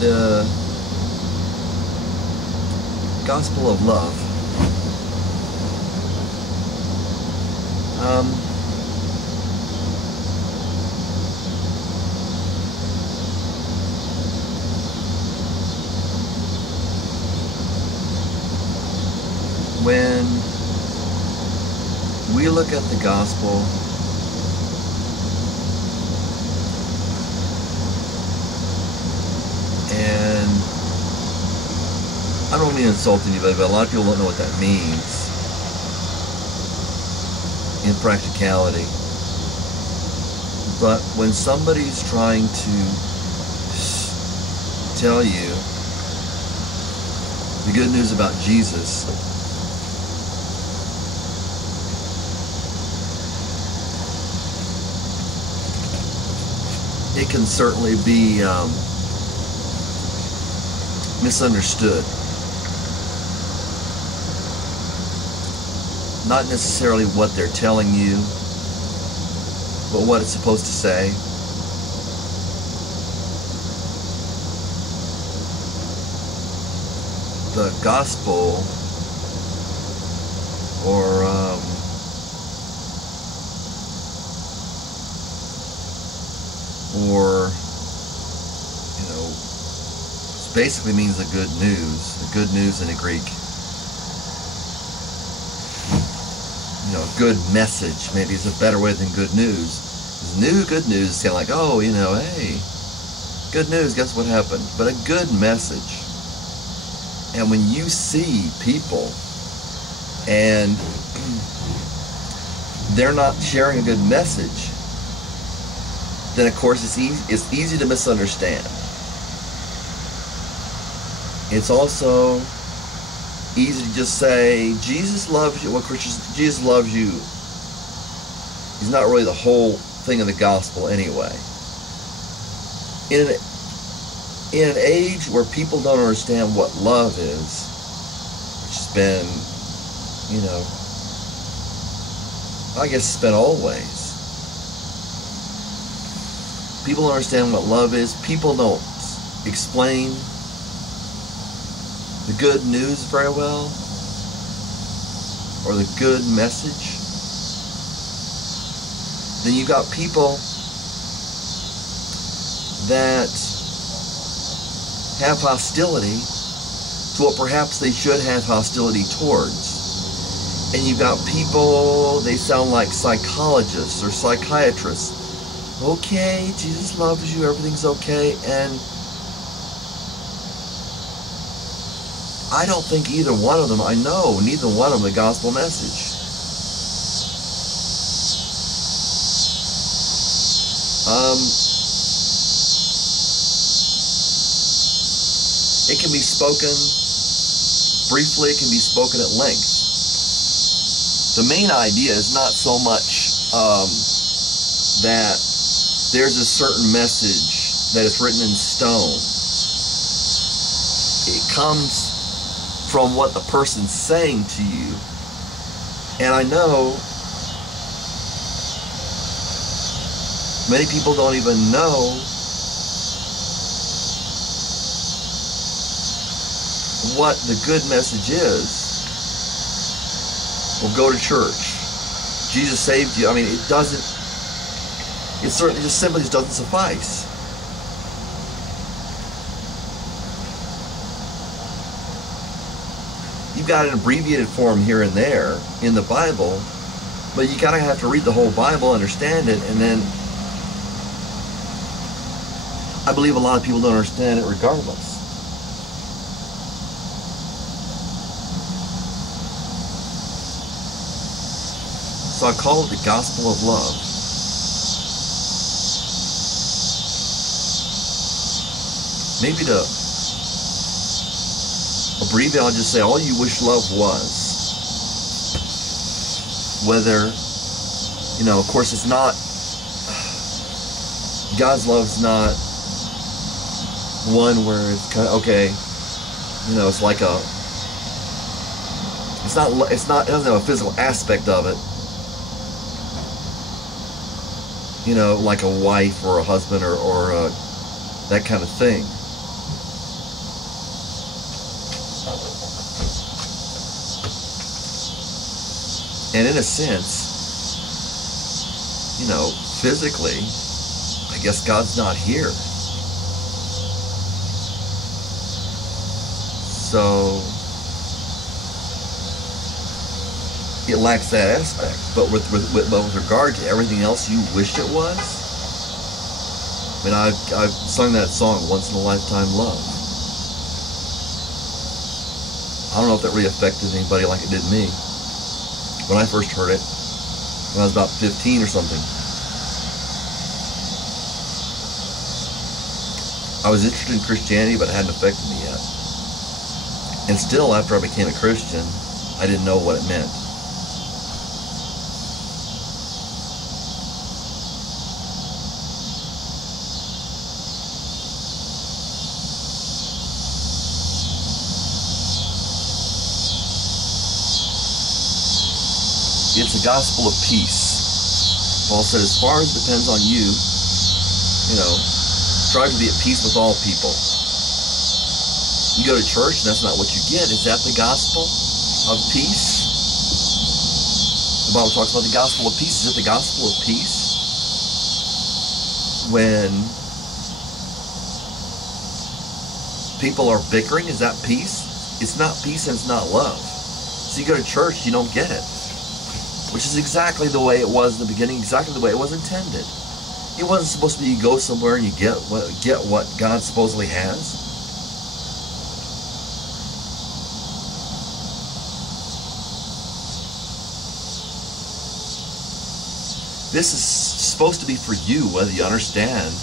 the gospel of love. When we look at the gospel, and I don't mean to insult anybody, but a lot of people don't know what that means in practicality. But when somebody's trying to tell you the good news about Jesus, it can certainly be misunderstood. Not necessarily what they're telling you, but what it's supposed to say. The gospel, or basically means the good news. The good news in the Greek. Good message maybe is a better way than good news. Good news sound like, oh, hey, good news, guess what happened? But a good message. And when you see people and they're not sharing a good message, then of course it's easy to misunderstand. It's also easy to just say, Jesus loves you. Well, Christians, Jesus loves you. He's not really the whole thing of the gospel anyway. In an age where people don't understand what love is, which has been, I guess it's been always. People don't understand what love is. People don't explain the good news very well, or the good message. Then you got people that have hostility to what perhaps they should have hostility towards. And you got people, they sound like psychologists or psychiatrists. Okay, Jesus loves you, everything's okay, and I don't think either one of them, neither one of them the gospel message. It can be spoken briefly, it can be spoken at length. The main idea is not so much that there's a certain message that is written in stone. It comes from what the person's saying to you. And I know many people don't even know what the good message is. Well, go to church. Jesus saved you. I mean, it certainly just simply doesn't suffice. You've got an abbreviated form here and there in the Bible, but you gotta have to read the whole Bible, understand it, and then I believe a lot of people don't understand it regardless. So I call it the gospel of love. Maybe to abbreviate, I'll just say all you wish love was. Whether, of course it's not, God's love's not one where it's kind of, okay, it's like it doesn't have a physical aspect of it. Like a wife or a husband or that kind of thing. And in a sense, you know, physically, I guess God's not here. So it lacks that aspect. But with regard to everything else you wish it was, I mean, I've sung that song, Once in a Lifetime Love. I don't know if that really affected anybody like it did me when I first heard it, when I was about 15 or something. I was interested in Christianity, but it hadn't affected me yet. And still, after I became a Christian, I didn't know what it meant. It's a gospel of peace. Paul said, as far as it depends on you, you know, strive to be at peace with all people. You go to church and that's not what you get. Is that the gospel of peace? The Bible talks about the gospel of peace. Is it the gospel of peace? When people are bickering, is that peace? It's not peace and it's not love. So you go to church, you don't get it. Which is exactly the way it was in the beginning, exactly the way it was intended. It wasn't supposed to be you go somewhere and you get what God supposedly has. This is supposed to be for you, whether you understand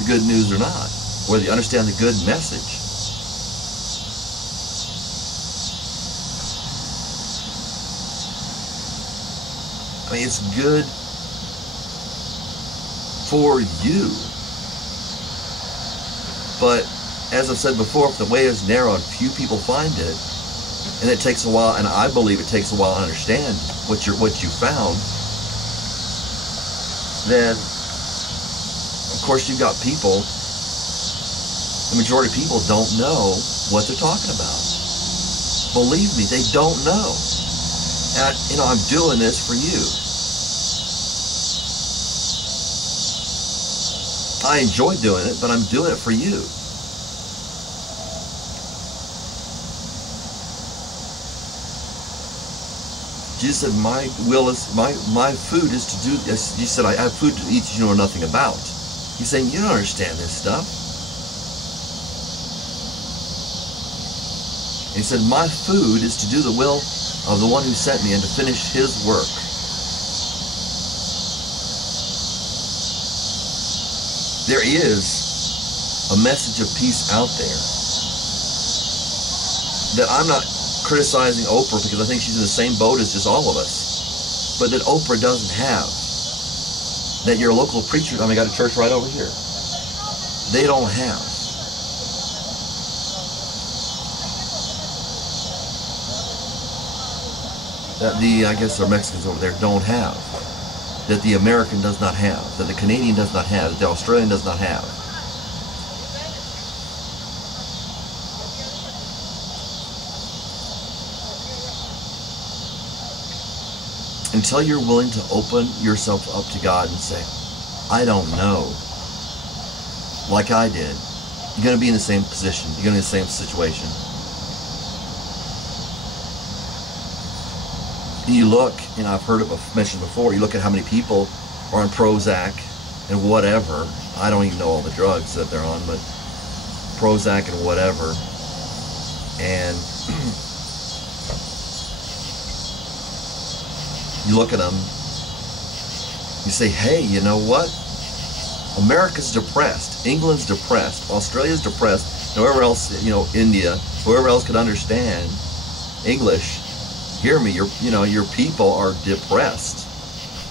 the good news or not, whether you understand the good message. I mean, it's good for you. But as I've said before, if the way is narrow and few people find it, and it takes a while, and I believe it takes a while to understand what you found, then of course you've got people, the majority of people don't know what they're talking about. Believe me, they don't know. And you know, I'm doing this for you. I enjoy doing it, but I'm doing it for you. Jesus said, my food is to do this. He said, I have food to eat you know nothing about. He's saying, you don't understand this stuff. And he said, my food is to do the will of the one who sent me and to finish his work. There is a message of peace out there that I'm not criticizing Oprah because I think she's in the same boat as just all of us, but that Oprah doesn't have, that your local preacher, I mean, I got a church right over here, they don't have. That I guess the Mexicans over there don't have, that the American does not have, that the Canadian does not have, that the Australian does not have. Until you're willing to open yourself up to God and say, I don't know, like I did, you're going to be in the same position, you're going to be in the same situation. You look, you know, I've heard it mentioned before, you look at how many people are on Prozac and whatever. I don't even know all the drugs that they're on, but Prozac and whatever. And you look at them, you say, hey, you know what? America's depressed. England's depressed. Australia's depressed. Whoever else, you know, India, whoever else could understand English, hear me, your people are depressed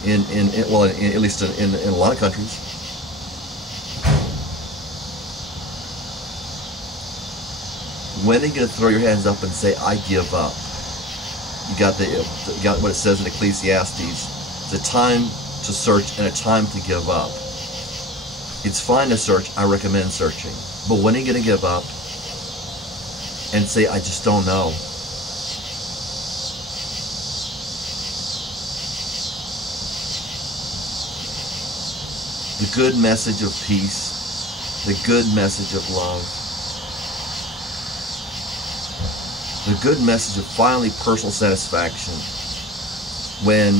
at least in a lot of countries. When are you going to throw your hands up and say, I give up? You got what it says in Ecclesiastes. It's a time to search and a time to give up. It's fine to search. I recommend searching. But when are you going to give up and say, I just don't know? the good message of peace, the good message of love, the good message of finally personal satisfaction when,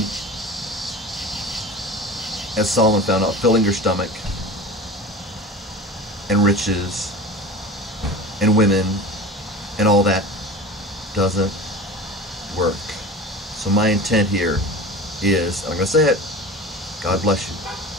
as Solomon found out, filling your stomach and riches and women and all that doesn't work. So my intent here is, I'm going to say it, God bless you.